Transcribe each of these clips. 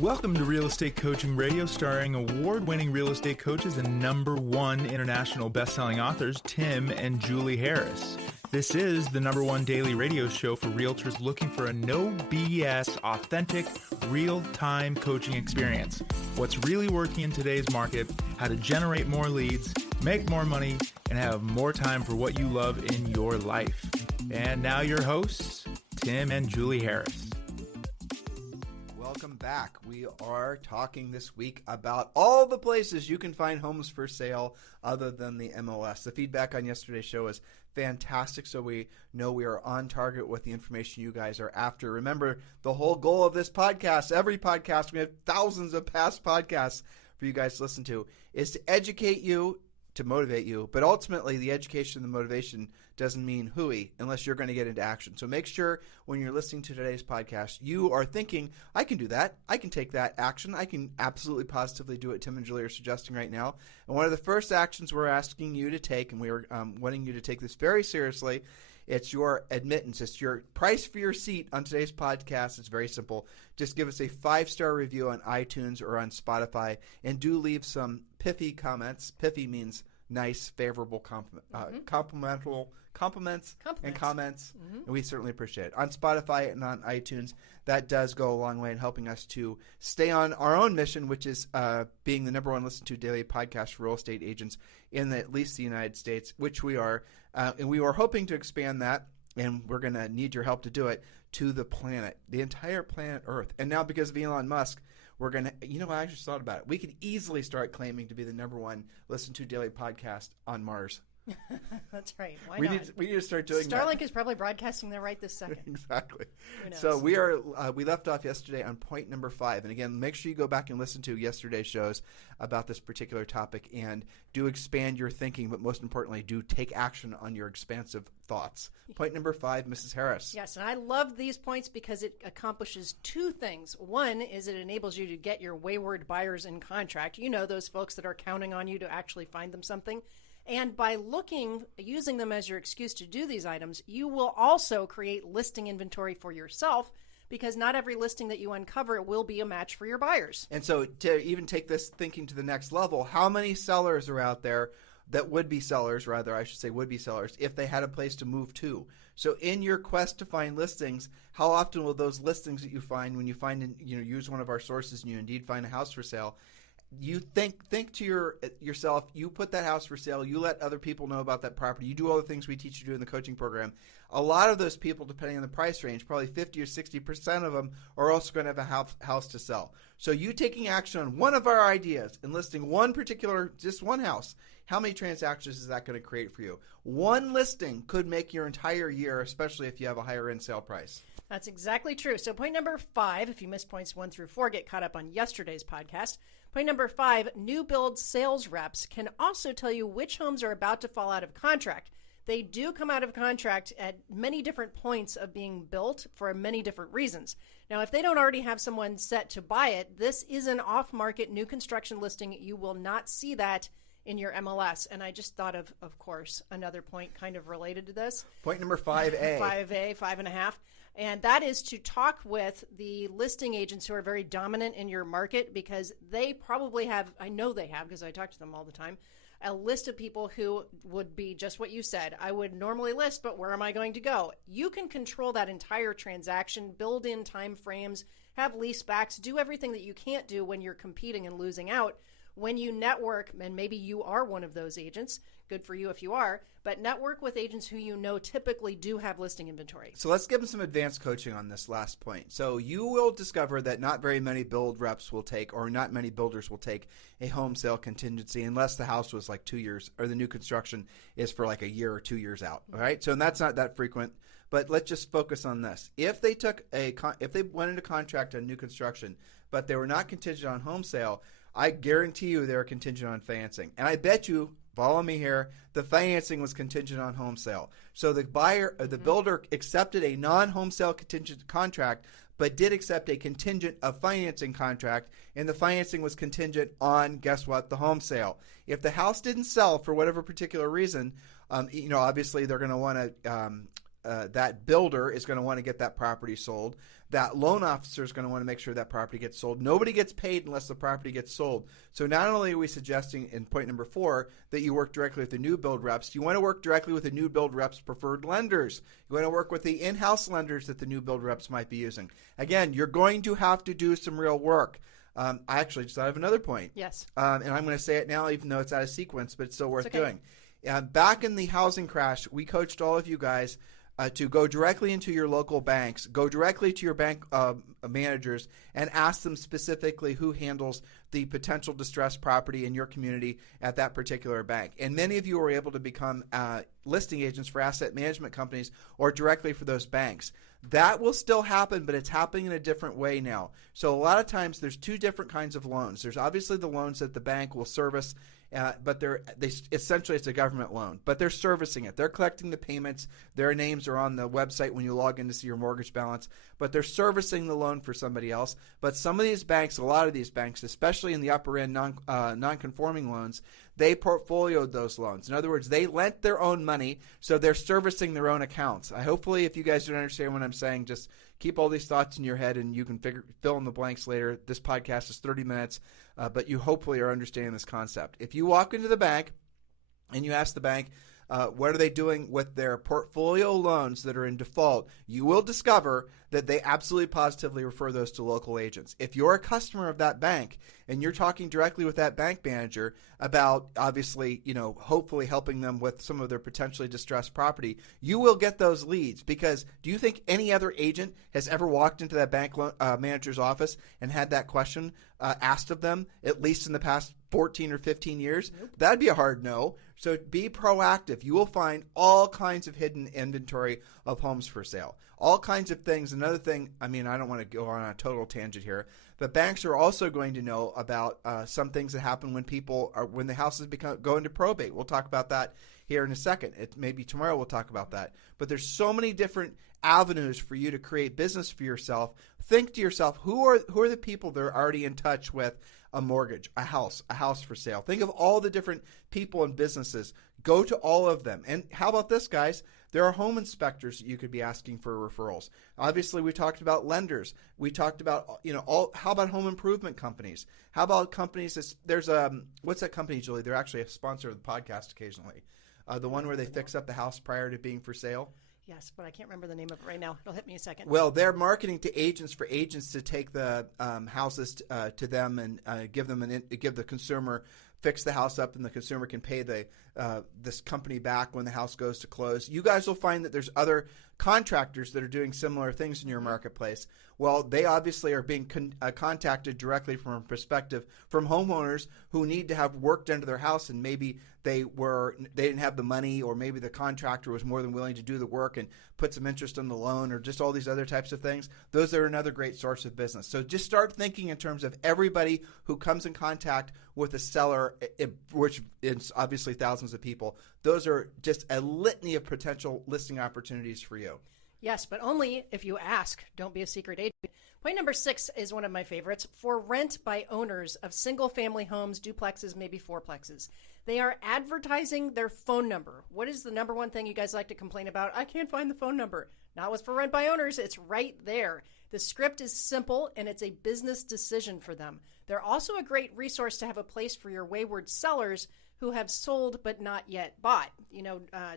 Welcome to Real Estate Coaching Radio, starring award-winning real estate coaches and #1 international best-selling authors, Tim and Julie Harris. This is the #1 daily radio show for realtors looking for a no BS, authentic, real-time coaching experience. What's really working in today's market, how to generate more leads, make more money, and have more time for what you love in your life. And now your hosts, Tim and Julie Harris. Welcome back. We are talking this week about all the places you can find homes for sale other than the MLS. The feedback on yesterday's show is fantastic, so we know we are on target with the information you guys are after. Remember, the whole goal of this podcast, every podcast, we have thousands of past podcasts for you guys to listen to, is to educate you, to motivate you, but ultimately the education and the motivation doesn't mean hooey unless you're going to get into action. So make sure when you're listening to today's podcast, you are thinking, I can do that. I can take that action. I can absolutely positively do what Tim and Julie are suggesting right now. And one of the first actions we're asking you to take, and we're wanting you to take this very seriously, it's your admittance. It's your price for your seat on today's podcast. It's very simple. Just give us a 5-star review on iTunes or on Spotify, and do leave some pithy comments. Pithy means nice, favorable, compliments and comments, and we certainly appreciate it. On Spotify and on iTunes, that does go a long way in helping us to stay on our own mission, which is being the #1 listened to daily podcast for real estate agents in at least the United States, which we are. And we are hoping to expand that, and we're going to need your help to do it, to the planet, the entire planet Earth. And now because of Elon Musk, we're going to, I just thought about it. We could easily start claiming to be the #1 listened to daily podcast on Mars. That's right. Why not? We need to start doing that. Starlink is probably broadcasting there right this second. Exactly. So we left off yesterday on point number 5. And again, make sure you go back and listen to yesterday's shows about this particular topic, and do expand your thinking, but most importantly, do take action on your expansive thoughts. Point number 5, Mrs. Harris. Yes, and I love these points because it accomplishes 2 things. One is it enables you to get your wayward buyers in contract. You know, those folks that are counting on you to actually find them something. And by using them as your excuse to do these items, you will also create listing inventory for yourself, because not every listing that you uncover will be a match for your buyers. And so to even take this thinking to the next level, how many sellers are out there that would be sellers, if they had a place to move to? So in your quest to find listings, how often will those listings that you find when you use one of our sources and you indeed find a house for sale, you think to yourself, you put that house for sale, you let other people know about that property, you do all the things we teach you to do in the coaching program. A lot of those people, depending on the price range, probably 50 or 60% of them are also going to have a house to sell. So you taking action on one of our ideas and listing just one house, how many transactions is that going to create for you? One listing could make your entire year, especially if you have a higher end sale price. That's exactly true. So point number 5, if you missed points 1 through 4, get caught up on yesterday's podcast. Point number 5, new build sales reps can also tell you which homes are about to fall out of contract. They do come out of contract at many different points of being built for many different reasons. Now, if they don't already have someone set to buy it, this is an off-market new construction listing. You will not see that in your MLS. And I just thought of course, another point kind of related to this. Point number 5A. 5A, 5.5. And that is to talk with the listing agents who are very dominant in your market, because they probably have, I know they have because I talk to them all the time, a list of people who would be just what you said. I would normally list, but where am I going to go? You can control that entire transaction, build in time frames, have lease backs, do everything that you can't do when you're competing and losing out. When you network, and maybe you are one of those agents, good for you if you are, but network with agents who you know typically do have listing inventory. So let's give them some advanced coaching on this last point. So you will discover that not very many build reps will take, or not many builders will take, a home sale contingency unless the house was like 2 years, or the new construction is for like a year or 2 years out. All right. So that's not that frequent, but let's just focus on this. If they went into contract on new construction, but they were not contingent on home sale, I guarantee you they're contingent on financing. And I bet you, follow me here, the financing was contingent on home sale. So the builder accepted a non-home sale contingent contract, but did accept a contingent of financing contract, and the financing was contingent on, guess what, the home sale. If the house didn't sell for whatever particular reason, obviously they're going to want to that builder is going to want to get that property sold. That loan officer is going to want to make sure that property gets sold. Nobody gets paid unless the property gets sold. So not only are we suggesting in point number 4 that you work directly with the new build reps, you want to work directly with the new build reps' preferred lenders. You want to work with the in-house lenders that the new build reps might be using. Again, you're going to have to do some real work. I actually just thought of another point. Yes. And I'm going to say it now, even though it's out of sequence, but it's still worth doing. Back in the housing crash, we coached all of you guys to go directly into your local banks, go directly to your bank managers, and ask them specifically who handles the potential distressed property in your community at that particular bank. And many of you were able to become listing agents for asset management companies or directly for those banks. That will still happen, but it's happening in a different way now. So a lot of times there's 2 different kinds of loans. There's obviously the loans that the bank will service, but essentially it's a government loan, but they're servicing it. They're collecting the payments. Their names are on the website when you log in to see your mortgage balance, but they're servicing the loan for somebody else. But some of these banks, a lot of these banks, especially in the upper end non-conforming loans, they portfolioed those loans. In other words, they lent their own money, so they're servicing their own accounts. Hopefully, if you guys don't understand what I'm saying, just keep all these thoughts in your head and you can fill in the blanks later. This podcast is 30 minutes, but you hopefully are understanding this concept. If you walk into the bank and you ask the bank, what are they doing with their portfolio loans that are in default, you will discover that they absolutely positively refer those to local agents. If you're a customer of that bank and you're talking directly with that bank manager about obviously, hopefully helping them with some of their potentially distressed property, you will get those leads. Because do you think any other agent has ever walked into that bank manager's office and had that question asked of them, at least in the past 14 or 15 years? Nope. That'd be a hard no. So be proactive. You will find all kinds of hidden inventory of homes for sale, all kinds of things. Another thing, I don't want to go on a total tangent here, but banks are also going to know about some things that happen when the houses go into probate. We'll talk about that here in a second. Maybe tomorrow we'll talk about that. But there's so many different avenues for you to create business for yourself. Think to yourself, who are the people that are already in touch with a mortgage, a house for sale? Think of all the different people and businesses. Go to all of them. And how about this, guys? There are home inspectors that you could be asking for referrals. Obviously, we talked about lenders. We talked about, how about home improvement companies? How about companies? There's what's that company, Julie? They're actually a sponsor of the podcast occasionally. The one where they fix up the house prior to being for sale. Yes, but I can't remember the name of it right now. It'll hit me in a second. Well, they're marketing to agents for agents to take the houses to them and give the consumer, fix the house up, and the consumer can pay this company back when the house goes to close. You guys will find that there's other contractors that are doing similar things in your marketplace. Well, they obviously are being contacted directly from a perspective from homeowners who need to have work done to their house, and maybe they didn't have the money, or maybe the contractor was more than willing to do the work and put some interest on the loan, or just all these other types of things. Those are another great source of business. So just start thinking in terms of everybody who comes in contact with a seller, which is obviously thousands of people. Those are just a litany of potential listing opportunities for you. Yes, but only if you ask. Don't be a secret agent. Point number 6 is one of my favorites. For rent by owners of single-family homes, duplexes, maybe fourplexes. They are advertising their phone number. What is the number one thing you guys like to complain about? I can't find the phone number. Not with for rent by owners. It's right there. The script is simple, and it's a business decision for them. They're also a great resource to have a place for your wayward sellers who have sold but not yet bought.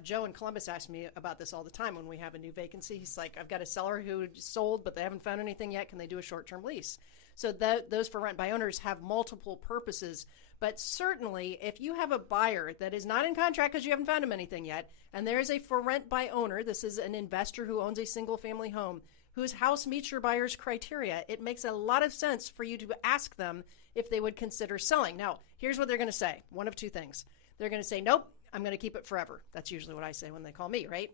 Joe in Columbus asked me about this all the time when we have a new vacancy. He's like, I've got a seller who sold, but they haven't found anything yet. Can they do a short-term lease? So those for rent by owners have multiple purposes. But certainly, if you have a buyer that is not in contract because you haven't found him anything yet, and there is a for rent by owner, this is an investor who owns a single-family home, whose house meets your buyer's criteria, it makes a lot of sense for you to ask them if they would consider selling. Now, here's what they're going to say. One of two things. They're going to say, nope, I'm going to keep it forever. That's usually what I say when they call me, right?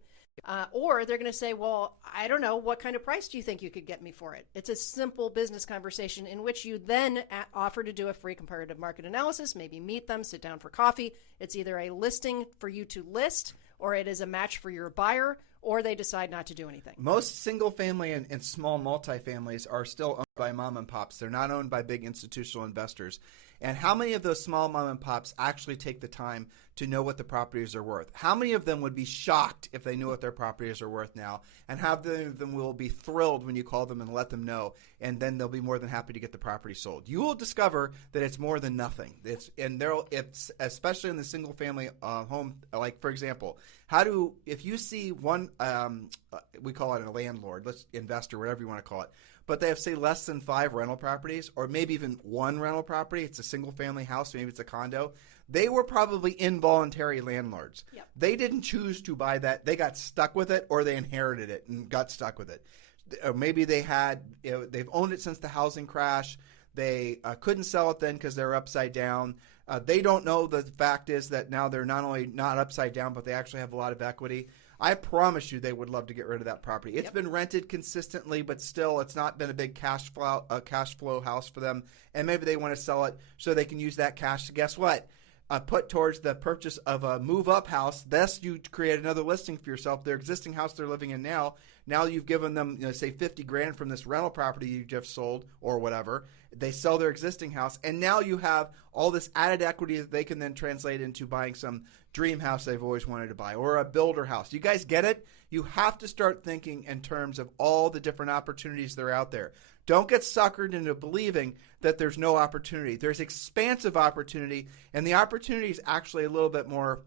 Or they're going to say, well, I don't know, what kind of price do you think you could get me for it? It's a simple business conversation in which you then offer to do a free comparative market analysis, maybe meet them, sit down for coffee. It's either a listing for you to list, or it is a match for your buyer, or they decide not to do anything. Most single family and small multifamilies are still owned by mom and pops. They're not owned by big institutional investors. And how many of those small mom and pops actually take the time to know what the properties are worth? How many of them would be shocked if they knew what their properties are worth now? And how many of them will be thrilled when you call them and let them know? And then they'll be more than happy to get the property sold. You will discover that it's more than nothing. It's especially in the single family home. Like, for example, if you see one, we call it a landlord, investor, whatever you want to call it, but they have, say, less than 5 rental properties, or maybe even 1 rental property. It's a single-family house. Maybe it's a condo. They were probably involuntary landlords. Yep. They didn't choose to buy that. They got stuck with it, or they inherited it and got stuck with it. Or maybe they've owned it since the housing crash. They couldn't sell it then because they were upside down. They don't know the fact is that now they're not only not upside down, but they actually have a lot of equity. I promise you they would love to get rid of that property. It's been rented consistently, but still it's not been a big cash flow house for them. And maybe they want to sell it so they can use that cash to, guess what? Put towards the purchase of a move-up house. Thus, you create another listing for yourself. Their existing house they're living in now you've given them, say, $50,000 from this rental property you just sold or whatever. They sell their existing house, and now you have all this added equity that they can then translate into buying some dream house they've always wanted to buy, or a builder house. You guys get it? You have to start thinking in terms of all the different opportunities that are out there. Don't get suckered into believing that there's no opportunity. There's expansive opportunity, and the opportunity is actually a little bit more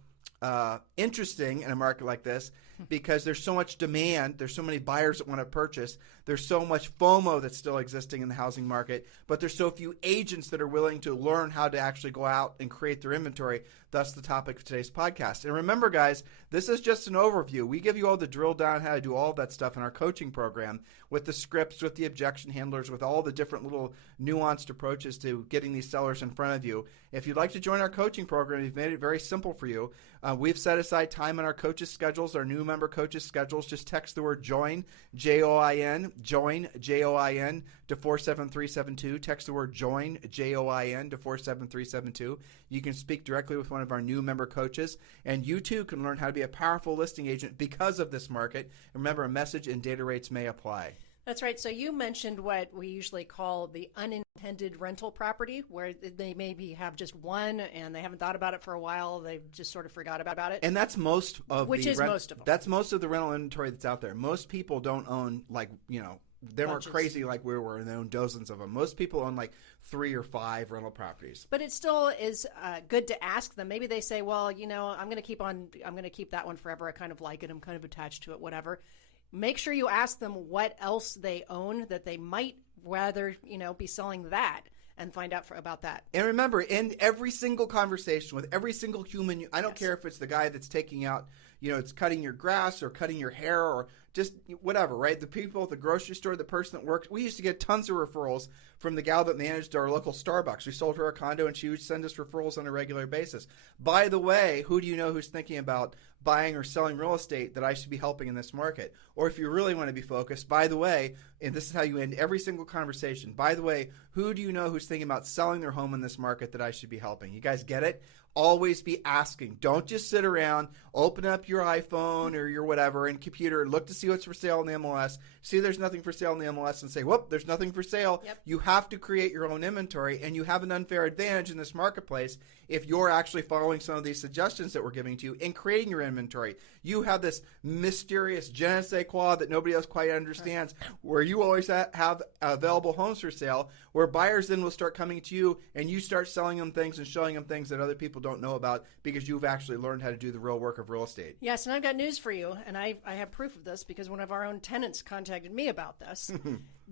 interesting in a market like this because there's so much demand. There's so many buyers that want to purchase. There's so much FOMO that's still existing in the housing market, but there's so few agents that are willing to learn how to actually go out and create their inventory. Thus the topic of today's podcast. And remember, guys, this is just an overview. We give you all the drill down how to do all of that stuff in our coaching program with the scripts, with the objection handlers, with all the different little nuanced approaches to getting these sellers in front of you. If you'd like to join our coaching program, we've made it very simple for you. We've set aside time in our coaches' schedules, our new member coaches' schedules. Just text the word JOIN, J-O-I-N, JOIN, J-O-I-N, to 47372. Text the word JOIN, J-O-I-N, to 47372. You can speak directly with one of our new member coaches, and you too can learn how to be a powerful listing agent because of this market. Remember, a message and data rates may apply. That's right. So you mentioned what we usually call the unintended rental property, where they maybe have just one and they haven't thought about it for a while. They've just sort of forgot about it. And that's most of most of them. That's most of the rental inventory that's out there. Most people don't own, they weren't crazy like we were, and they own dozens of them. Most people own 3 or 5 rental properties. But it still is good to ask them. Maybe they say, well, I'm going to keep that one forever. I kind of like it. I'm kind of attached to it, whatever. Make sure you ask them what else they own that they might rather, be selling that, and find out about that. And remember, in every single conversation with every single human, I don't care if it's the guy that's taking out, it's cutting your grass or cutting your hair or just whatever, right? The people at the grocery store, the person that works. We used to get tons of referrals from the gal that managed our local Starbucks. We sold her a condo, and she would send us referrals on a regular basis. By the way, who do you know who's thinking about buying or selling real estate that I should be helping in this market? Or if you really want to be focused, by the way, and this is how you end every single conversation, by the way, who do you know who's thinking about selling their home in this market that I should be helping? You guys get it? Always be asking. Don't just sit around, open up your iPhone or your whatever and computer, look to see what's for sale in the MLS, see there's nothing for sale in the MLS and say, whoop, there's nothing for sale. Yep. You have to create your own inventory, and you have an unfair advantage in this marketplace if you're actually following some of these suggestions that we're giving to you and creating your inventory. You have this mysterious je ne sais quoi that nobody else quite understands, where you always have available homes for sale, where buyers then will start coming to you and you start selling them things and showing them things that other people don't know about because you've actually learned how to do the real work of real estate. Yes, and I've got news for you, and I have proof of this because one of our own tenants contacted me about this.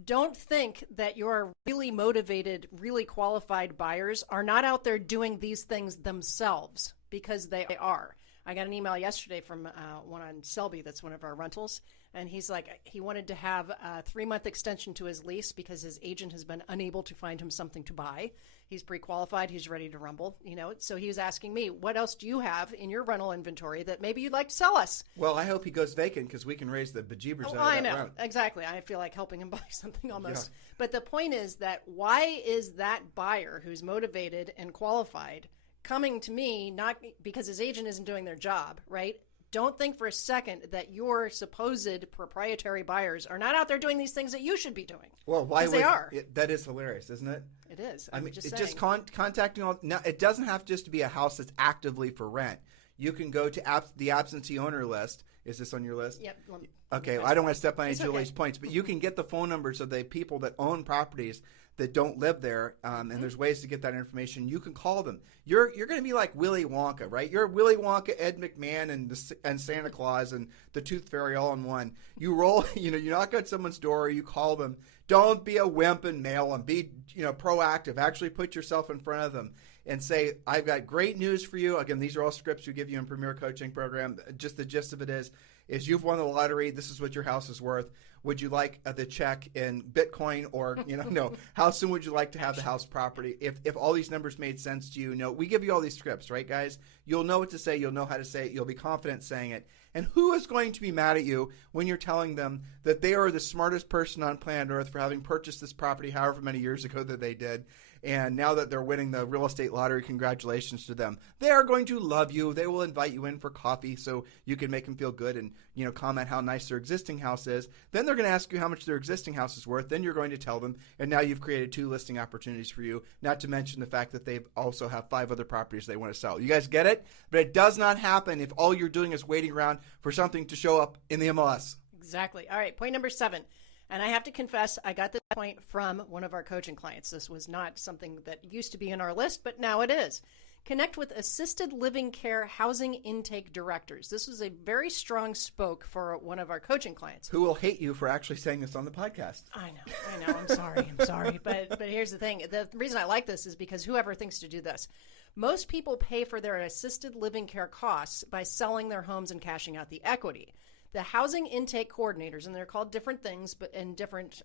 Don't think that your really motivated, really qualified buyers are not out there doing these things themselves, because they are. I got an email yesterday from one on Selby that's one of our rentals, and he's like, he wanted to have a 3-month extension to his lease because his agent has been unable to find him something to buy. He's pre-qualified. He's ready to rumble, So he was asking me, what else do you have in your rental inventory that maybe you'd like to sell us? Well, I hope he goes vacant because we can raise the bejeebers out of that I know. rent. Exactly. I feel like helping him buy something almost. Yeah. But the point is that why is that buyer who's motivated and qualified coming to me, not because his agent isn't doing their job, right? don't think for a second that your supposed proprietary buyers are not out there doing these things that you should be doing. Well, why would they are? That is hilarious, isn't it? It is. I mean, just it's saying. just contacting all. Now, it doesn't have just to be a house that's actively for rent. You can go to the absentee owner list. Is this on your list? Yep. Okay, I don't want to step on any It's Julie's okay. points, but you can get the phone numbers of the people that own properties that don't live there, and there's ways to get that information. You can call them. You're going to be like Willy Wonka, right? You're Willy Wonka, Ed McMahon, and Santa Claus and the Tooth Fairy all in one. You roll, you knock on someone's door, you call them. Don't be a wimp and mail them. Be, proactive. Actually put yourself in front of them and say, I've got great news for you. Again, these are all scripts we give you in Premier Coaching Program. Just the gist of it is you've won the lottery. This is what your house is worth. Would you like the check in Bitcoin or, no, how soon would you like to have the house property? If all these numbers made sense to you, we give you all these scripts, right, guys? You'll know what to say. You'll know how to say it. You'll be confident saying it. And who is going to be mad at you when you're telling them that they are the smartest person on planet Earth for having purchased this property however many years ago that they did? And now that they're winning the real estate lottery, congratulations to them. They are going to love you. They will invite you in for coffee so you can make them feel good and, comment how nice their existing house is. Then they're going to ask you how much their existing house is worth. Then you're going to tell them. And now you've created 2 listing opportunities for you, not to mention the fact that they also have 5 other properties they want to sell. You guys get it? But it does not happen if all you're doing is waiting around for something to show up in the MLS. Exactly. All right, point number 7. And I have to confess, I got this point from one of our coaching clients. This was not something that used to be in our list, but now it is. Connect with assisted living care housing intake directors. This was a very strong spoke for one of our coaching clients. Who will hate you for actually saying this on the podcast. I know. I'm sorry. But here's the thing. The reason I like this is because whoever thinks to do this, most people pay for their assisted living care costs by selling their homes and cashing out the equity. The housing intake coordinators, and they're called different things, but in different,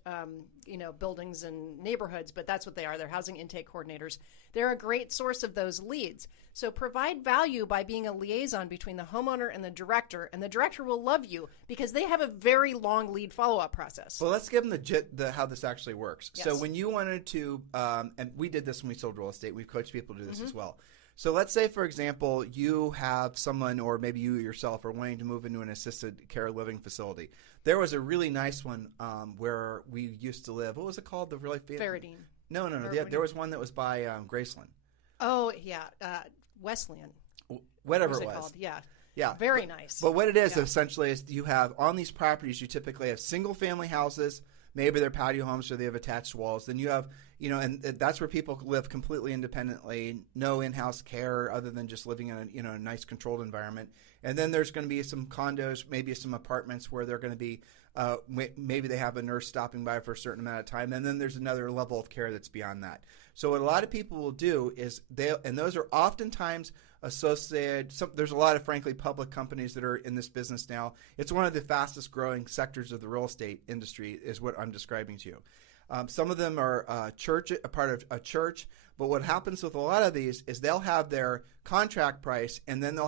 buildings and neighborhoods, but that's what they are. They're housing intake coordinators. They're a great source of those leads. So provide value by being a liaison between the homeowner and the director will love you because they have a very long lead follow-up process. Well, let's give them the how this actually works. Yes. So when you wanted to, and we did this when we sold real estate, we've coached people to do this as well. So let's say, for example, you have someone, or maybe you yourself, are wanting to move into an assisted care living facility. There was a really nice one where we used to live. What was it called? The really Faradine. No. There was one that was by Graceland. Oh, yeah. Wesleyan. Whatever What it was was. called? Yeah. Yeah. Very nice. But what it is essentially is you have on these properties, you typically have single family houses. Maybe they're patio homes or they have attached walls. Then you have, and that's where people live completely independently, no in-house care other than just living in a nice controlled environment. And then there's going to be some condos, maybe some apartments where they're going to be, maybe they have a nurse stopping by for a certain amount of time. And then there's another level of care that's beyond that. So what a lot of people will do is and those are oftentimes associated. There's a lot of, frankly, public companies that are in this business now. It's one of the fastest growing sectors of the real estate industry is what I'm describing to you. Some of them are a part of a church. But what happens with a lot of these is they'll have their contract price, and then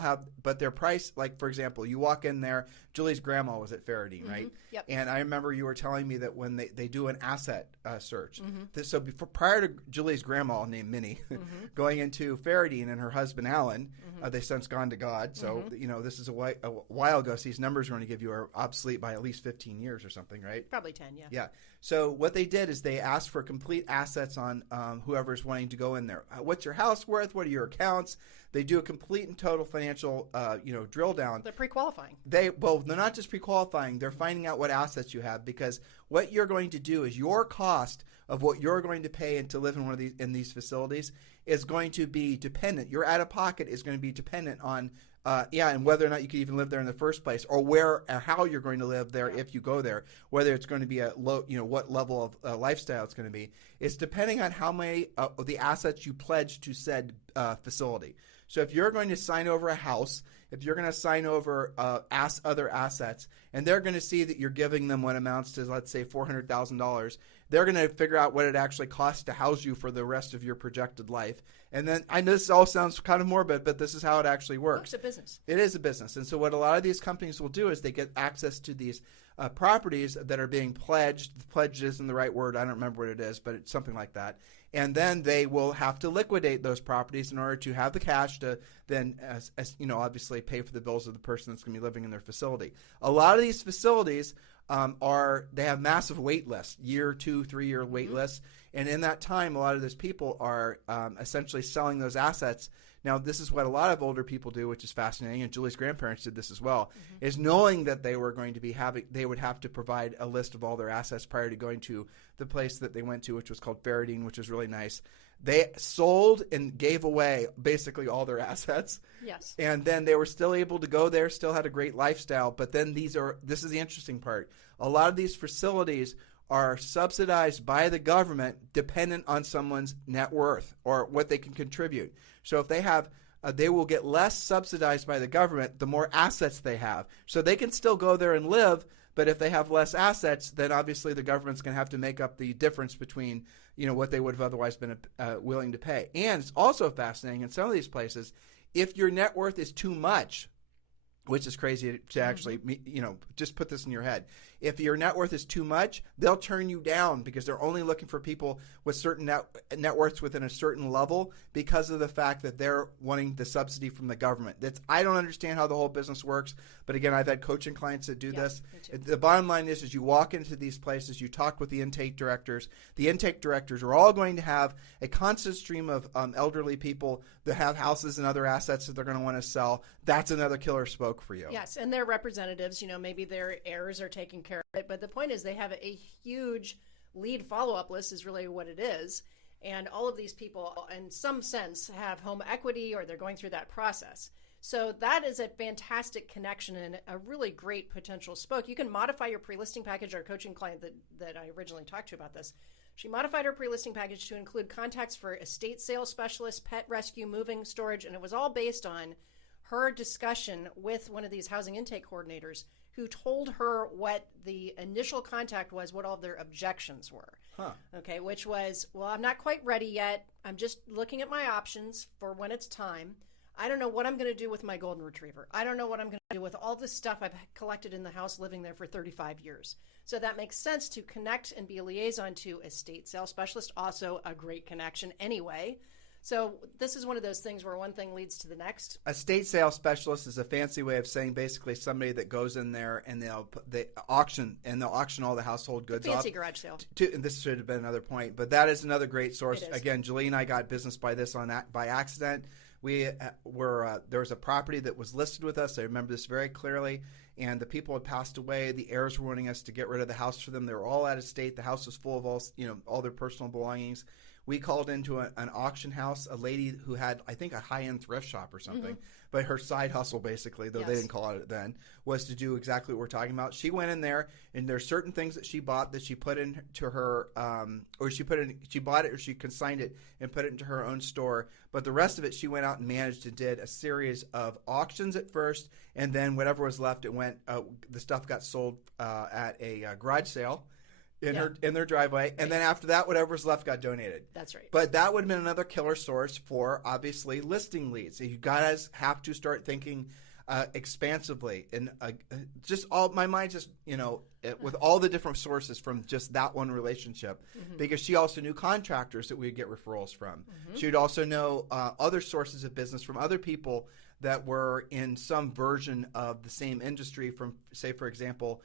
but their price, like, for example, you walk in there, Julie's grandma was at Faradine, right? Yep. And I remember you were telling me that when they do an asset search, so prior to Julie's grandma named Minnie going into Faradine and her husband Alan, they since gone to God. So, this is a while ago. So these numbers are going to give you are obsolete by at least 15 years or something, right? Probably 10, yeah. Yeah. So what they did is they asked for complete assets on whoever's wanting to go in there. What's your house worth? What are your accounts? They do a complete and total financial, drill down. They're pre-qualifying. They're not just pre-qualifying. They're finding out what assets you have, because what you're going to do is your cost of what you're going to pay and to live in one of these facilities is going to be dependent. Your out-of-pocket is going to be dependent on and whether or not you can even live there in the first place, or where or how you're going to live there if you go there, whether it's going to be a low, what level of lifestyle it's going to be. It's depending on how many of the assets you pledge to said facility. So if you're going to sign over a house, if you're going to sign over other assets, and they're going to see that you're giving them what amounts to, let's say, $400,000, they're going to figure out what it actually costs to house you for the rest of your projected life. And then, I know this all sounds kind of morbid, but this is how it actually works. It's a business. It is a business. And so what a lot of these companies will do is they get access to these properties that are being pledged. Pledged isn't the right word. I don't remember what it is, but it's something like that. And then they will have to liquidate those properties in order to have the cash to then, obviously pay for the bills of the person that's going to be living in their facility. A lot of these facilities they have massive wait lists, 2, 3 year wait lists. And in that time, a lot of those people are essentially selling those assets. Now, this is what a lot of older people do, which is fascinating, and Julie's grandparents did this as well, is knowing that they were going to be they would have to provide a list of all their assets prior to going to the place that they went to, which was called Faradine, which was really nice. They sold and gave away basically all their assets. Yes. And then they were still able to go there, still had a great lifestyle. But then this is the interesting part. A lot of these facilities are subsidized by the government dependent on someone's net worth or what they can contribute. So if they have, they will get less subsidized by the government the more assets they have. So they can still go there and live, but if they have less assets, then obviously the government's going to have to make up the difference between what they would have otherwise been willing to pay. And it's also fascinating in some of these places, if your net worth is too much, which is crazy to actually, just put this in your head. If your net worth is too much, they'll turn you down because they're only looking for people with certain net worths within a certain level because of the fact that they're wanting the subsidy from the government. I don't understand how the whole business works, but again, I've had coaching clients that do this. The bottom line is you walk into these places, you talk with the intake directors. The intake directors are all going to have a constant stream of elderly people that have houses and other assets that they're going to want to sell. That's another killer spoke for you. Yes, and their representatives, maybe their heirs are taking care of it, but the point is they have a huge lead follow-up list is really what it is, and all of these people in some sense have home equity or they're going through that process. So that is a fantastic connection and a really great potential spoke. You can modify your pre-listing package. Our coaching client that I originally talked to about this, she modified her pre-listing package to include contacts for estate sales specialists, pet rescue, moving, storage, and it was all based on her discussion with one of these housing intake coordinators who told her what the initial contact was, what all of their objections were. Okay, which was, well, I'm not quite ready yet. I'm just looking at my options for when it's time. I don't know what I'm going to do with my golden retriever. I don't know what I'm going to do with all this stuff I've collected in the house living there for 35 years. So that makes sense to connect and be a liaison to estate sales specialist, also a great connection anyway. So this is one of those things where one thing leads to the next. Estate sales specialist is a fancy way of saying basically somebody that goes in there and they'll auction all the household goods fancy off. Garage sale. And this should have been another point, but that is another great source. Again, Julie and I got business by accident. There was a property that was listed with us. I remember this very clearly. And the people had passed away. The heirs were wanting us to get rid of the house for them. They were all out of state. The house was full of all their personal belongings. We called into an auction house, a lady who had, I think, a high-end thrift shop or something. But her side hustle, basically, though they didn't call it then, was to do exactly what we're talking about. She went in there, and there's certain things that she bought that she put into her, she bought it or she consigned it and put it into her own store. But the rest of it, she went out and managed and did a series of auctions at first, and then whatever was left, the stuff got sold at a garage sale. In their driveway, and then after that, whatever's left got donated. That's right. But that would have been another killer source for obviously listing leads. So you guys have to start thinking expansively, and my mind just with all the different sources from just that one relationship, because she also knew contractors that we'd get referrals from. She would also know other sources of business from other people that were in some version of the same industry. From, say, for example,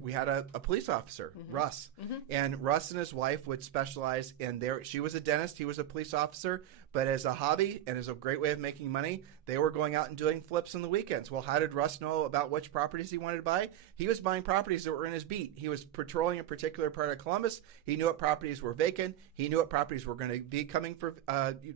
we had a police officer, Russ, and Russ and his wife would specialize in there. She was a dentist, he was a police officer, but as a hobby and as a great way of making money, they were going out and doing flips on the weekends. Well, how did Russ know about which properties he wanted to buy? He was buying properties that were in his beat. He was patrolling a particular part of Columbus. He knew what properties were vacant. He knew what properties were going to be coming for.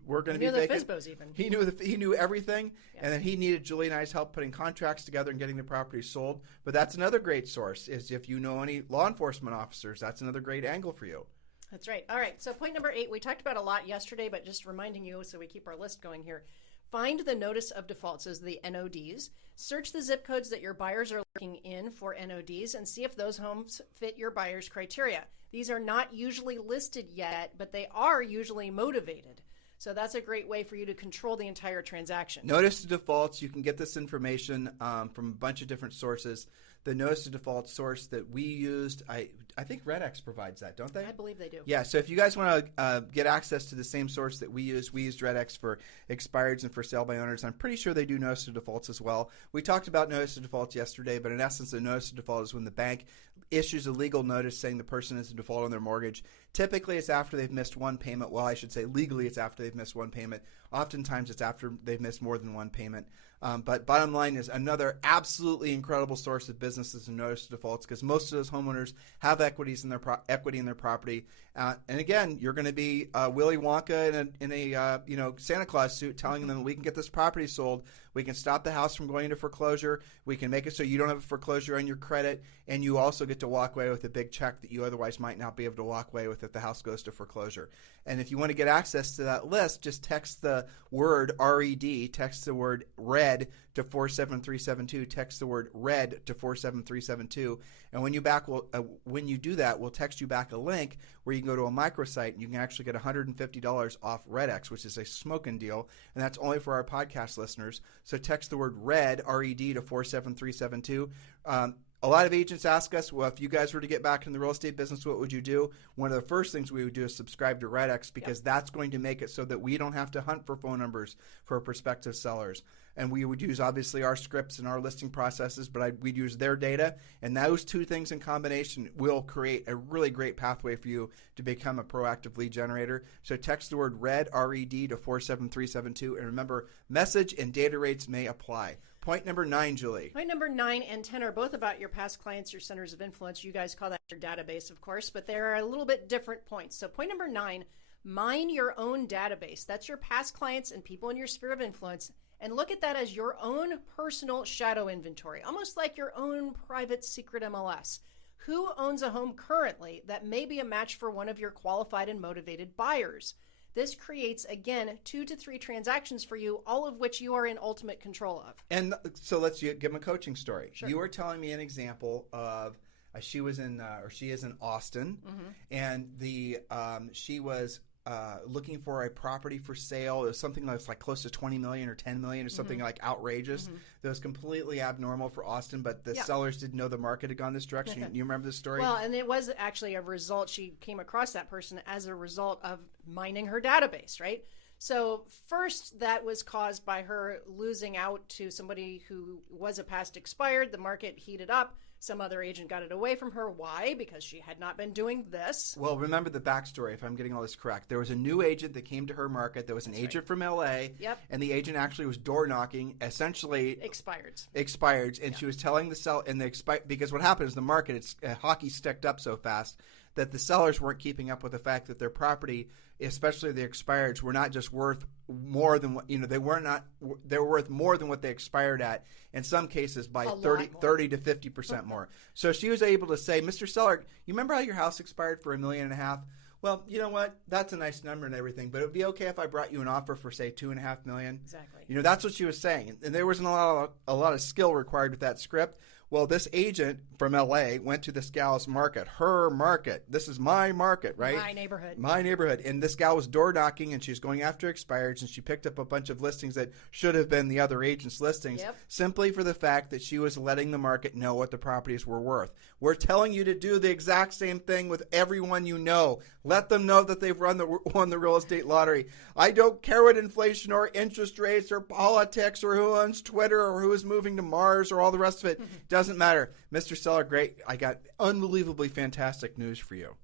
Were going to be vacant. The FSBOs even. He knew everything, and then he needed Julie and I's help putting contracts together and getting the properties sold. But that's another great source. Is if you know any law enforcement officers, that's another great angle for you. That's right. All right. So point number 8, we talked about a lot yesterday, but just reminding you so we keep our list going here. Find the notice of default, so the NODs. Search the zip codes that your buyers are looking in for NODs and see if those homes fit your buyer's criteria. These are not usually listed yet, but they are usually motivated. So that's a great way for you to control the entire transaction. Notice the defaults. You can get this information from a bunch of different sources. the notice of default source that we used. I think RedX provides that, don't they? I believe they do. Yeah, so if you guys want to get access to the same source that we used RedX for expireds and for sale by owners. I'm pretty sure they do notice of defaults as well. We talked about notice of defaults yesterday, but in essence, a notice of default is when the bank issues a legal notice saying the person is in default on their mortgage. Typically, it's after they've missed one payment. Well, I should say legally it's after they've missed one payment. Oftentimes, it's after they've missed more than one payment. But bottom line is another absolutely incredible source of businesses and notice of defaults, because most of those homeowners have equities in their equity in their property. And again, you're going to be Willy Wonka in a Santa Claus suit, telling them we can get this property sold. We can stop the house from going into foreclosure. We can make it so you don't have a foreclosure on your credit, and you also get to walk away with a big check that you otherwise might not be able to walk away with if the house goes to foreclosure. And if you want to get access to that list, just text the word RED, text the word RED to 47372, text the word RED to 47372, and when you do that, we'll text you back a link where you can go to a microsite and you can actually get $150 off RedX, which is a smoking deal, and that's only for our podcast listeners. So text the word RED, R-E-D, to 47372. A lot of agents ask us, well, if you guys were to get back in the real estate business, what would you do? One of the first things we would do is subscribe to RedX, because that's going to make it so that we don't have to hunt for phone numbers for prospective sellers. And we would use, obviously, our scripts and our listing processes, but we'd use their data. And those two things in combination will create a really great pathway for you to become a proactive lead generator. So text the word RED, R-E-D, to 47372. And remember, message and data rates may apply. Point number 9, Julie. Point number 9 and 10 are both about your past clients, your centers of influence. You guys call that your database, of course, but there are a little bit different points. So point number 9, mine your own database. That's your past clients and people in your sphere of influence. And look at that as your own personal shadow inventory, almost like your own private secret MLS. Who owns a home currently that may be a match for one of your qualified and motivated buyers? This creates, again, 2 to 3 transactions for you, all of which you are in ultimate control of. And so let's give them a coaching story. Sure. You were telling me an example of she is in Austin, and she was looking for a property for sale. It was something that's like close to $20 million or $10 million or something like outrageous. That was completely abnormal for Austin, but the sellers didn't know the market had gone this direction. You remember the story? Well, and it was actually a result. She came across that person as a result of mining her database, right? So first, that was caused by her losing out to somebody who was a past expired. The market heated up. Some other agent got it away from her. Why? Because she had not been doing this. Well, remember the backstory, if I'm getting all this correct. There was a new agent that came to her market. There was an agent from L.A. Yep. And the agent actually was door knocking, essentially expireds. And she was telling the seller, because what happened is the market, hockey sticked up so fast that the sellers weren't keeping up with the fact that their property, especially the expireds, were not just worth more than what, they were worth more than what they expired at, in some cases by 30 to 50% more. So she was able to say, Mr. Seller, you remember how your house expired for $1.5 million? Well, you know what? That's a nice number and everything, but it would be okay if I brought you an offer for, say, $2.5 million. Exactly. That's what she was saying, and there wasn't a lot of skill required with that script. Well, this agent from L.A. went to this gal's market, her market. This is my market, right? My neighborhood. And this gal was door knocking, and she's going after expireds, and she picked up a bunch of listings that should have been the other agent's listings, simply for the fact that she was letting the market know what the properties were worth. We're telling you to do the exact same thing with everyone you know. Let them know that they've won the real estate lottery. I don't care what inflation or interest rates or politics or who owns Twitter or who is moving to Mars or all the rest of it. Doesn't matter. Mr. Seller, great. I got unbelievably fantastic news for you.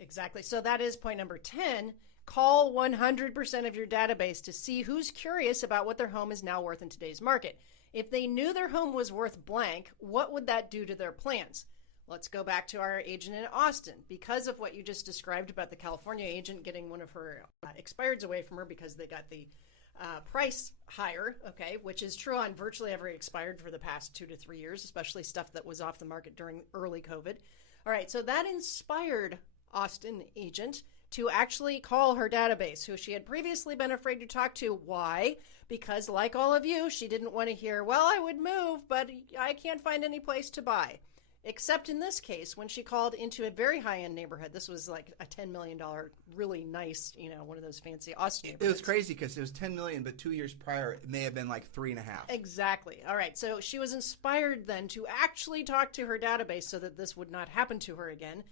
Exactly. So that is point number 10. Call 100% of your database to see who's curious about what their home is now worth in today's market. If they knew their home was worth blank, what would that do to their plans? Let's go back to our agent in Austin. Because of what you just described about the California agent getting one of her expireds away from her because they got the price higher, okay, which is true on virtually every expired for the past 2 to 3 years, especially stuff that was off the market during early COVID. All right, so that inspired Austin agent to actually call her database, who she had previously been afraid to talk to. Why? Because like all of you, she didn't want to hear, well, I would move, but I can't find any place to buy. Except in this case, when she called into a very high-end neighborhood, this was like a $10 million, really nice, one of those fancy Austin neighborhoods. It was crazy because it was $10 million, but 2 years prior, it may have been like 3.5. Exactly. All right. So she was inspired then to actually talk to her database so that this would not happen to her again.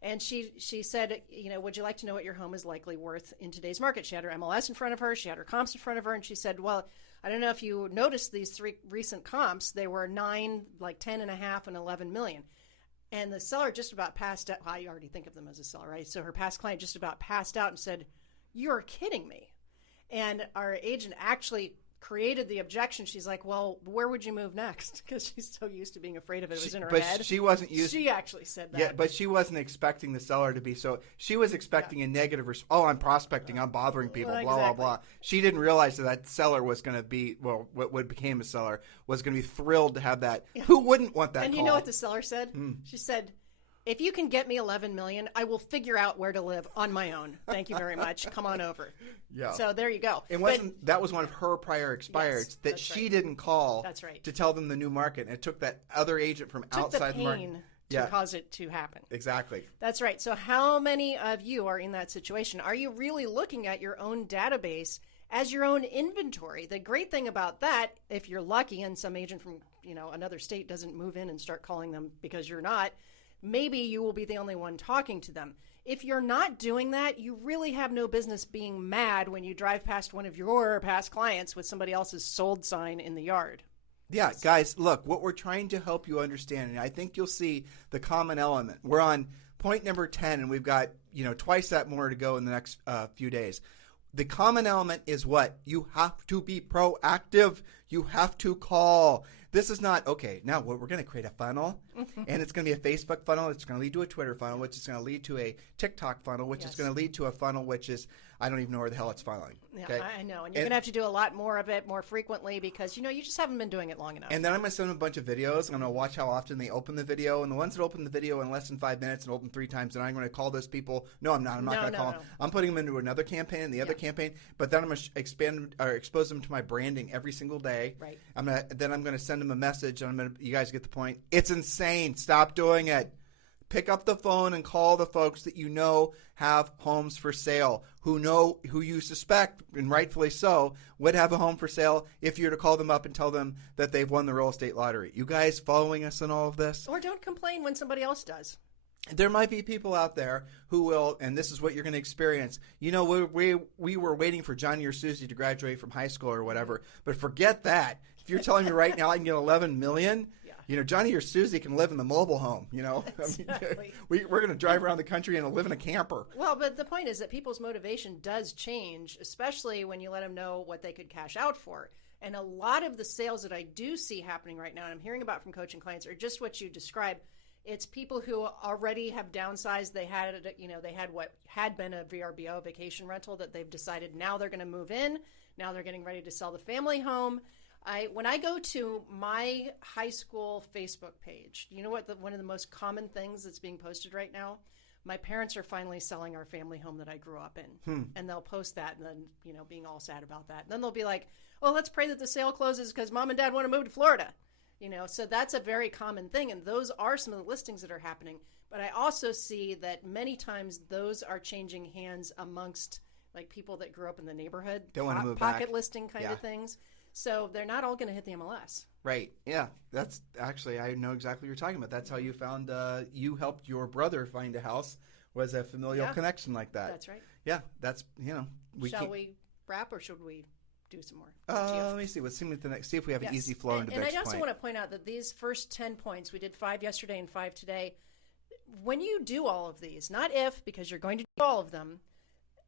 And she said, would you like to know what your home is likely worth in today's market? She had her MLS in front of her. She had her comps in front of her. And she said, well, I don't know if you noticed these 3 recent comps. They were 9, like 10.5, and 11 million. And the seller just about passed out. Well, you already think of them as a seller, right? So her past client just about passed out and said, you're kidding me. And our agent actually created the objection. She's like, well, where would you move next? Because she's so used to being afraid of it. It was in her head. But she wasn't used. She actually said that. Yeah, but she wasn't expecting the seller to be so. She was expecting a negative response. Oh, I'm prospecting. I'm bothering people. Well, blah, exactly. blah, blah. She didn't realize that seller was going to be, well, what became a seller was going to be thrilled to have that. Yeah. Who wouldn't want that And call? you know what the seller said? She said, if you can get me 11 million, I will figure out where to live on my own. Thank you very much. Come on over. Yeah. So there you go. And that was one of her prior expireds that she didn't call. That's right. To tell them the new market. And it took that other agent from outside the market. To cause it to happen. Exactly. That's right. So how many of you are in that situation? Are you really looking at your own database as your own inventory? The great thing about that, if you're lucky and some agent from another state doesn't move in and start calling them because you're not, maybe you will be the only one talking to them. If you're not doing that, you really have no business being mad when you drive past one of your past clients with somebody else's sold sign in the yard. Yeah, guys, look, what we're trying to help you understand, and I think you'll see the common element. We're on point number 10, and we've got, twice that more to go in the next few days. The common element is what? You have to be proactive. You have to call. This is not, okay, now we're going to create a funnel, and it's going to be a Facebook funnel. It's going to lead to a Twitter funnel, which is going to lead to a TikTok funnel, which is going to lead to a funnel, which is, I don't even know where the hell it's funneling. Yeah, okay? I know. And you're going to have to do a lot more of it more frequently because, you just haven't been doing it long enough. And then I'm going to send them a bunch of videos. I'm going to watch how often they open the video. And the ones that open the video in less than 5 minutes and open 3 times, and I'm going to call those people. No, I'm not. I'm not going to call them. I'm putting them into another campaign and the other campaign. But then I'm going to expose them to my branding every single day. Right. Then I'm going to send them a message. And you guys get the point. It's insane. Stop doing it. Pick up the phone and call the folks that you know have homes for sale, who you suspect, and rightfully so, would have a home for sale if you were to call them up and tell them that they've won the real estate lottery. You guys following us in all of this? Or don't complain when somebody else does. There might be people out there who will, and this is what you're going to experience. We were waiting for Johnny or Susie to graduate from high school or whatever, but forget that. If you're telling me right now I can get 11 million, Johnny or Susie can live in the mobile home. Exactly. We're going to drive around the country and live in a camper. Well, but the point is that people's motivation does change, especially when you let them know what they could cash out for. And a lot of the sales that I do see happening right now, and I'm hearing about from coaching clients, are just what you described. It's people who already have downsized. They had what had been a VRBO, vacation rental, that they've decided now they're going to move in. Now they're getting ready to sell the family home. When I go to my high school Facebook page, you know what one of the most common things that's being posted right now? My parents are finally selling our family home that I grew up in. And they'll post that and then, being all sad about that. And then they'll be like, oh, let's pray that the sale closes because mom and dad want to move to Florida. So that's a very common thing. And those are some of the listings that are happening. But I also see that many times those are changing hands amongst like people that grew up in the neighborhood. They want to move pocket back. Listing kind of things. So they're not all going to hit the MLS. Right. Yeah. That's actually, I know exactly what you're talking about. That's how you found, you helped your brother find a house, was a familial connection like that. That's right. Yeah. That's, Shall we wrap or should we do some more? Let me see. Let's see if we have an easy flow into the next point. And I also point. want to point out that these first 10 points, we did 5 yesterday and 5 today. When you do all of these, not if, because you're going to do all of them,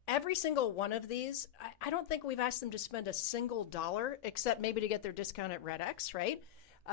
every single one of these, I don't think we've asked them to spend a single dollar, except maybe to get their discount at RedX, right?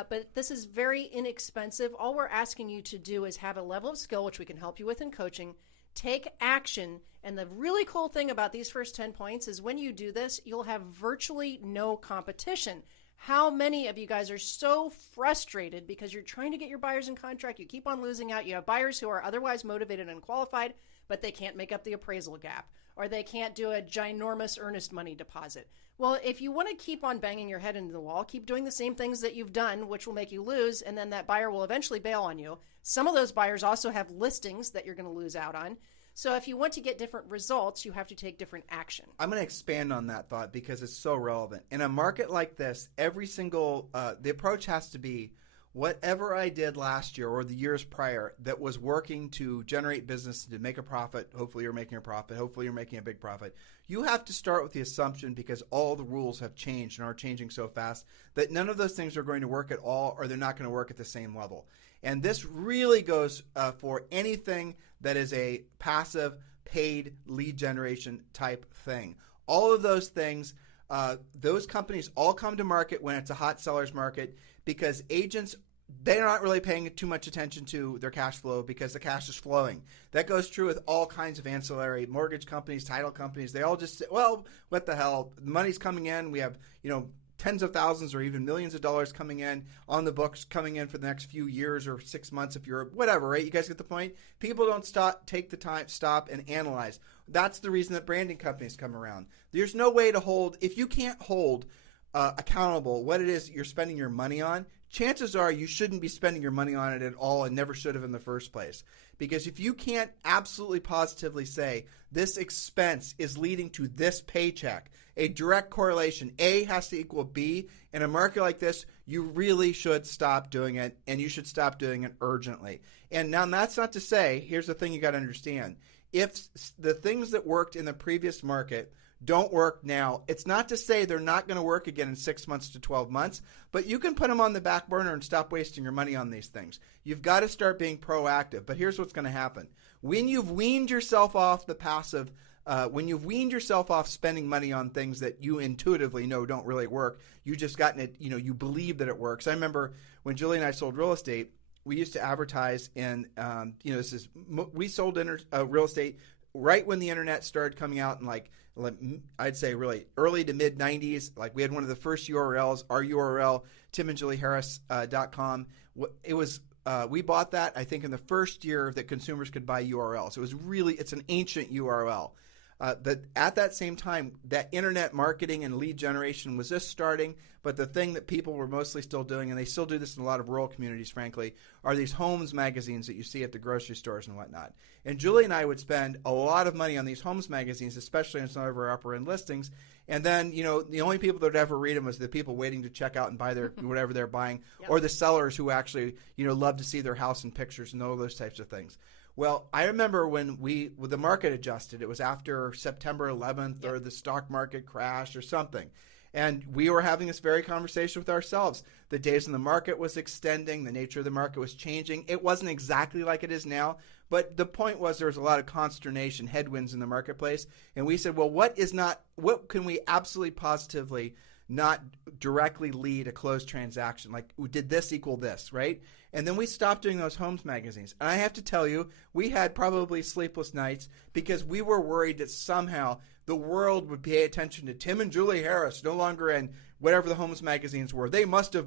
But this is very inexpensive. All we're asking you to do is have a level of skill, which we can help you with in coaching, take action. And the really cool thing about these first 10 points is when you do this, you'll have virtually no competition. How many of you guys are so frustrated because you're trying to get your buyers in contract, you keep on losing out, you have buyers who are otherwise motivated and qualified, but they can't make up the appraisal gap, or they can't do a ginormous earnest money deposit. Well, if you want to keep on banging your head into the wall, keep doing the same things that you've done, which will make you lose, and then that buyer will eventually bail on you. Some of those buyers also have listings that you're going to lose out on. So if you want to get different results, you have to take different action. I'm going to expand on that thought because it's so relevant. In a market like this, every single the approach has to be whatever I did last year or the years prior that was working to generate business, to make a profit. Hopefully you're making a profit. Hopefully you're making a big profit. You have to start with the assumption, because all the rules have changed and are changing so fast, that none of those things are going to work at all, or they're not going to work at the same level. And this really goes for anything that is a passive, paid lead generation type thing. All of those things, those companies all come to market when it's a hot seller's market, because agents, they're not really paying too much attention to their cash flow because the cash is flowing. That goes true with all kinds of ancillary mortgage companies, title companies. They all just say, well, what the hell? The money's coming in. We have, tens of thousands or even millions of dollars coming in on the books, coming in for the next few years or 6 months if you're whatever, right? You guys get the point? People don't take the time, stop and analyze. That's the reason that branding companies come around. There's no way to hold, if you can't hold accountable what it is that you're spending your money on, chances are you shouldn't be spending your money on it at all and never should have in the first place. Because if you can't absolutely positively say this expense is leading to this paycheck, a direct correlation, A has to equal B, in a market like this, you really should stop doing it, and you should stop doing it urgently. And now that's not to say, here's the thing you got to understand. If the things that worked in the previous market don't work now, it's not to say they're not going to work again in 6 months to 12 months, but you can put them on the back burner and stop wasting your money on these things. You've got to start being proactive. But here's what's going to happen. When you've weaned yourself off the passive, when you've weaned yourself off spending money on things that you intuitively know don't really work, you just gotten it, you believe that it works. I remember when Julie and I sold real estate, we used to advertise in, we sold real estate right when the internet started coming out in like I'd say really early to mid 90s. Like we had one of the first URLs, our URL, timandjulieharris.com. It was, we bought that, I think, in the first year that consumers could buy URLs. It's an ancient URL. But at that same time, that internet marketing and lead generation was just starting. But the thing that people were mostly still doing, and they still do this in a lot of rural communities, frankly, are these homes magazines that you see at the grocery stores and whatnot. And Julie and I would spend a lot of money on these homes magazines, especially on some of our upper end listings. And then, the only people that would ever read them was the people waiting to check out and buy their whatever they're buying, yep. Or the sellers who actually, love to see their house in pictures and all those types of things. Well, I remember when the market adjusted, it was after September 11th, yep. Or the stock market crashed or something. And we were having this very conversation with ourselves. The days in the market was extending. The nature of the market was changing. It wasn't exactly like it is now. But the point was there was a lot of consternation, headwinds in the marketplace. And we said, well, what can we absolutely positively not directly lead a closed transaction? Like, did this equal this, right? And then we stopped doing those homes magazines. And I have to tell you, we had probably sleepless nights because we were worried that somehow the world would pay attention to Tim and Julie Harris, no longer in whatever the homes magazines were. They must have,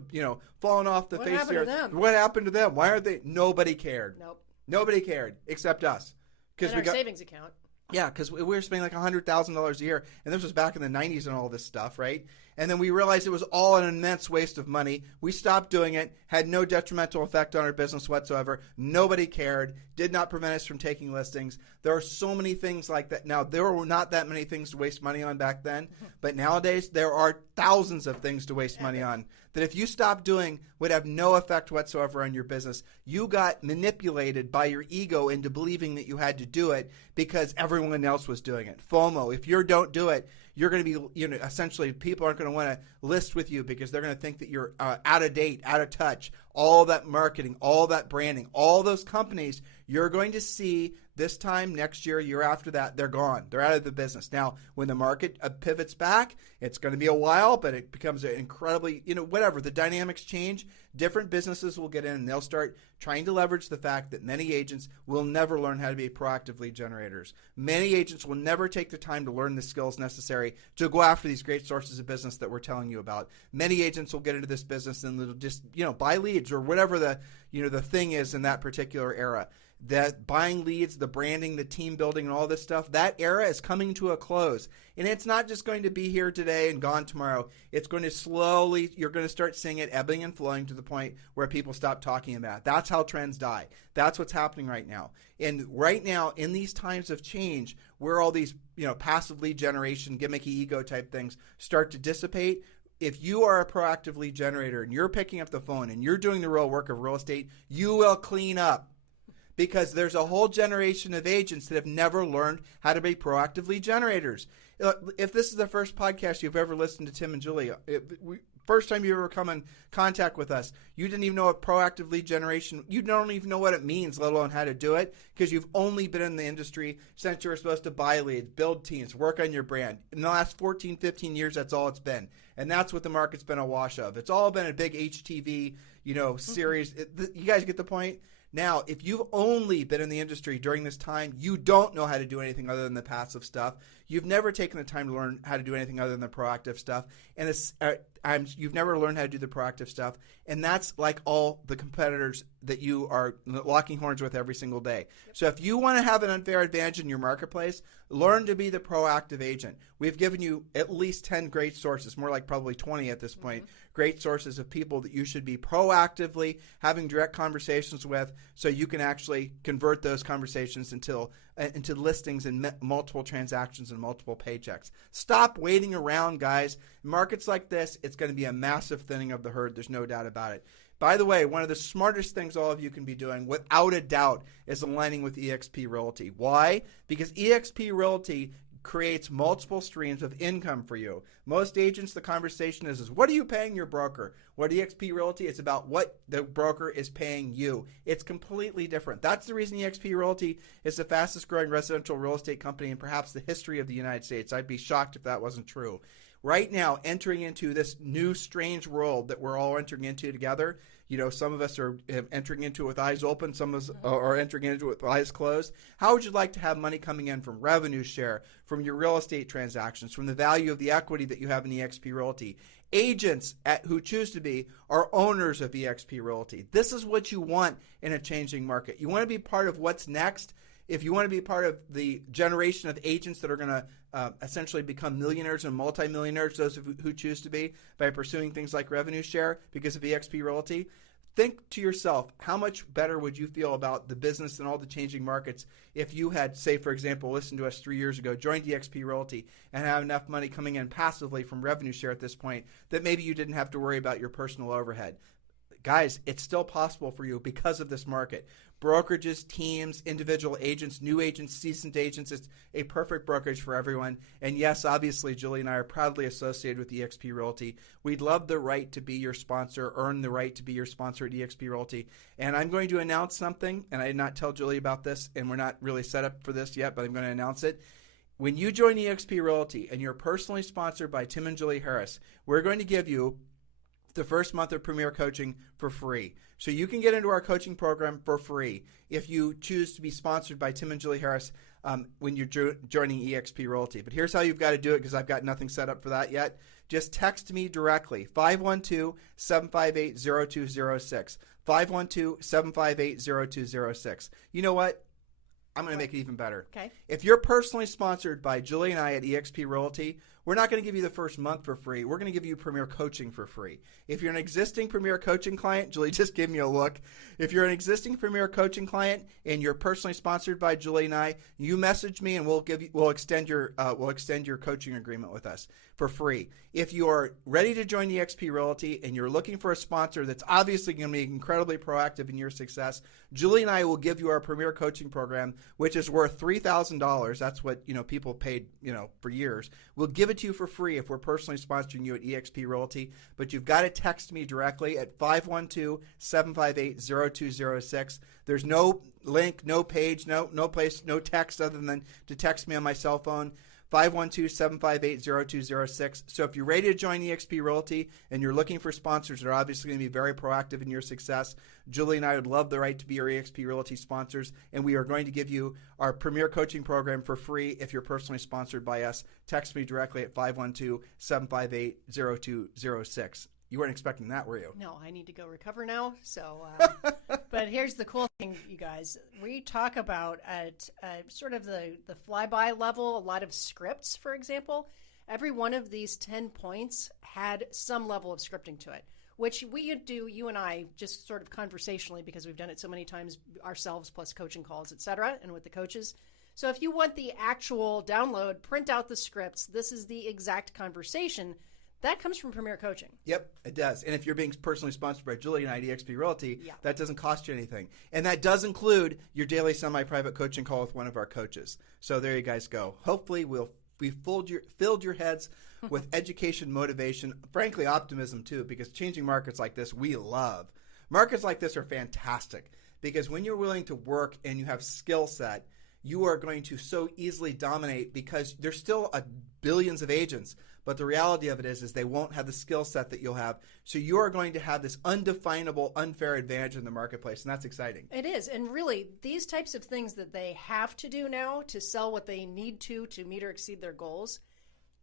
fallen off the face of the earth. What happened to them? Why are they? Nobody cared. Nope. Nobody cared except us. And our savings account. Yeah, because we were spending like $100,000 a year, and this was back in the 90s and all this stuff, right? And then we realized it was all an immense waste of money. We stopped doing it, had no detrimental effect on our business whatsoever. Nobody cared, did not prevent us from taking listings. There are so many things like that. Now, there were not that many things to waste money on back then, but nowadays there are thousands of things to waste money on that if you stop doing would have no effect whatsoever on your business. You got manipulated by your ego into believing that you had to do it because everyone else was doing it. FOMO, if you don't do it, you're going to be, essentially people aren't going to want to list with you because they're going to think that you're out of date, out of touch. All that marketing, all that branding, all those companies, you're going to see this time next year, year after that, they're gone. They're out of the business. Now, when the market pivots back, it's going to be a while, but it becomes an incredibly, whatever. The dynamics change. different businesses will get in and they'll start trying to leverage the fact that many agents will never learn how to be proactive lead generators. Many agents will never take the time to learn the skills necessary to go after these great sources of business that we're telling you about. Many agents will get into this business and they'll just, buy leads or whatever the thing is in that particular era. That buying leads, the branding, the team building, and all this stuff, that era is coming to a close. And it's not just going to be here today and gone tomorrow. It's going to slowly, you're going to start seeing it ebbing and flowing to the point where people stop talking about it. That's how trends die. That's what's happening right now. And right now, in these times of change, where all these, passive lead generation, gimmicky ego type things start to dissipate, if you are a proactive lead generator and you're picking up the phone and you're doing the real work of real estate, you will clean up. Because there's a whole generation of agents that have never learned how to be proactive lead generators. If this is the first podcast you've ever listened to Tim and Julie, first time you ever come in contact with us, you didn't even know what proactive lead generation, you don't even know what it means, let alone how to do it, because you've only been in the industry since you were supposed to buy leads, build teams, work on your brand. In the last 14, 15 years, that's all it's been. And that's what the market's been awash of. It's all been a big HTV, series. You guys get the point? Now, if you've only been in the industry during this time, you don't know how to do anything other than the passive stuff. You've never taken the time to learn how to do anything other than the proactive stuff. And you've never learned how to do the proactive stuff. And that's like all the competitors that you are locking horns with every single day. So if you want to have an unfair advantage in your marketplace, learn to be the proactive agent. We've given you at least 10 great sources, more like probably 20 at this point, great sources of people that you should be proactively having direct conversations with so you can actually convert those conversations into listings and multiple transactions and multiple paychecks. Stop waiting around, guys. In markets like this, it's going to be a massive thinning of the herd. There's no doubt about it. By the way, one of the smartest things all of you can be doing, without a doubt, is aligning with eXp Realty. Why? Because eXp Realty creates multiple streams of income for you. Most agents, the conversation is what are you paying your broker? What eXp Realty, it's about what the broker is paying you. It's completely different. That's the reason eXp Realty is the fastest growing residential real estate company in perhaps the history of the United States. I'd be shocked if that wasn't true. Right now, entering into this new strange world that we're all entering into together, some of us are entering into it with eyes open, some of us are entering into it with eyes closed. How would you like to have money coming in from revenue share, from your real estate transactions, from the value of the equity that you have in eXp Realty? Agents who choose to be are owners of eXp Realty. This is what you want in a changing market. You want to be part of what's next. If you want to be part of the generation of agents that are going to essentially become millionaires and multimillionaires, those who choose to be, by pursuing things like revenue share because of eXp Realty, think to yourself, how much better would you feel about the business and all the changing markets if you had, say, for example, listened to us 3 years ago, joined eXp Realty, and have enough money coming in passively from revenue share at this point that maybe you didn't have to worry about your personal overhead. Guys, it's still possible for you because of this market. Brokerages, teams, individual agents, new agents, seasoned agents, it's a perfect brokerage for everyone. And yes, obviously, Julie and I are proudly associated with eXp Realty. We'd love the right to be your sponsor, earn the right to be your sponsor at eXp Realty. And I'm going to announce something, and I did not tell Julie about this, and we're not really set up for this yet, but I'm going to announce it. When you join eXp Realty and you're personally sponsored by Tim and Julie Harris, we're going to give you the first month of Premier Coaching for free. So you can get into our coaching program for free if you choose to be sponsored by Tim and Julie Harris when you're joining eXp Realty. But here's how you've got to do it, because I've got nothing set up for that yet. Just text me directly, 512-758-0206, 512-758-0206. You know what? I'm going to make it even better. Okay. If you're personally sponsored by Julie and I at eXp Realty, we're not going to give you the first month for free. We're going to give you Premier Coaching for free. If you're an existing Premier Coaching client, Julie just gave me a look. If you're an existing Premier Coaching client and you're personally sponsored by Julie and I, you message me and we'll extend your coaching agreement with us for free. If you are ready to join eXp Realty and you're looking for a sponsor that's obviously going to be incredibly proactive in your success, Julie and I will give you our Premier Coaching program, which is worth $3,000. That's what people paid for years. We'll give it to you for free if we're personally sponsoring you at eXp Realty, but you've got to text me directly at 512-758-0206. There's no link, no page, no place, no text other than to text me on my cell phone. 512-758-0206. So if you're ready to join eXp Realty and you're looking for sponsors that are obviously going to be very proactive in your success, Julie and I would love the right to be your eXp Realty sponsors, and we are going to give you our premier coaching program for free if you're personally sponsored by us. Text me directly at 512-758-0206. You weren't expecting that, were you? No, I need to go recover now. So, but here's the cool thing, you guys. We talk about at sort of the flyby level, a lot of scripts, for example. Every one of these 10 points had some level of scripting to it, which we do, you and I, just sort of conversationally, because we've done it so many times ourselves, plus coaching calls, et cetera, and with the coaches. So if you want the actual download, print out the scripts. This is the exact conversation. That comes from Premier Coaching. Yep, it does. And if you're being personally sponsored by Julie and I, eXp Realty, Yeah. that doesn't cost you anything. And that does include your daily semi-private coaching call with one of our coaches. So there you guys go. Hopefully we filled your heads with education, motivation, frankly, optimism too, because changing markets like this, we love. Markets like this are fantastic because when you're willing to work and you have skill set, you are going to so easily dominate because there's still billions of agents. But the reality of it is they won't have the skill set that you'll have. So you are going to have this undefinable, unfair advantage in the marketplace, and that's exciting. It is. And really, these types of things that they have to do now to sell what they need to meet or exceed their goals,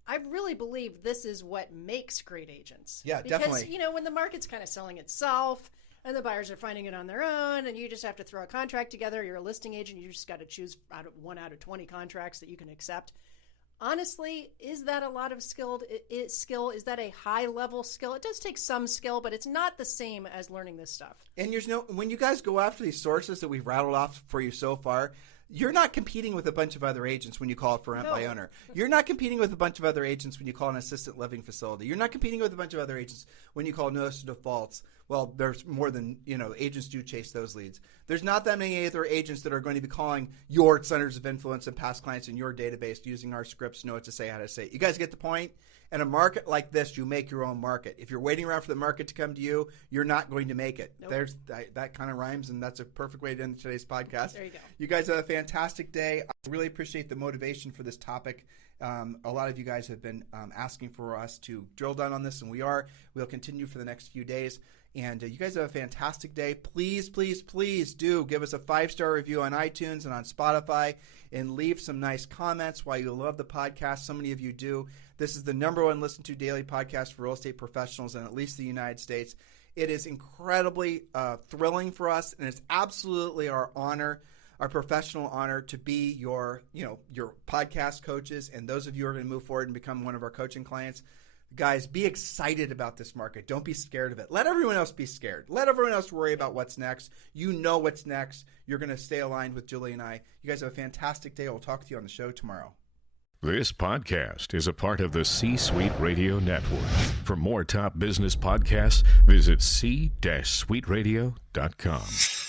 I really believe this is what makes great agents. Yeah, because, definitely. Because, when the market's kind of selling itself and the buyers are finding it on their own and you just have to throw a contract together, you're a listing agent, you just got to choose one out of 20 contracts that you can accept. Honestly, is that a lot of skill? Is that a high-level skill? It does take some skill, but it's not the same as learning this stuff. And when you guys go after these sources that we've rattled off for you so far, you're not competing with a bunch of other agents when you call it for rent by owner. You're not competing with a bunch of other agents when you call an assisted living facility. You're not competing with a bunch of other agents when you call notice of defaults. Well, there's more than, agents do chase those leads. There's not that many other agents that are going to be calling your centers of influence and past clients in your database using our scripts, know what to say, how to say it. You guys get the point? In a market like this, you make your own market. If you're waiting around for the market to come to you, you're not going to make it. Nope. That kind of rhymes, and that's a perfect way to end today's podcast. There you go. You guys have a fantastic day. I really appreciate the motivation for this topic. A lot of you guys have been asking for us to drill down on this, and we are. We'll continue for the next few days. And you guys have a fantastic day. Please, please, please do give us a 5-star review on iTunes and on Spotify and leave some nice comments why you love the podcast. So many of you do. This is the #1 listened to daily podcast for real estate professionals in at least the United States. It is incredibly thrilling for us, and it's absolutely our honor, our professional honor to be your podcast coaches, and those of you who are going to move forward and become one of our coaching clients. Guys, be excited about this market. Don't be scared of it. Let everyone else be scared. Let everyone else worry about what's next. You know what's next. You're going to stay aligned with Julie and I. You guys have a fantastic day. We'll talk to you on the show tomorrow. This podcast is a part of the C-Suite Radio Network. For more top business podcasts, visit c-suiteradio.com.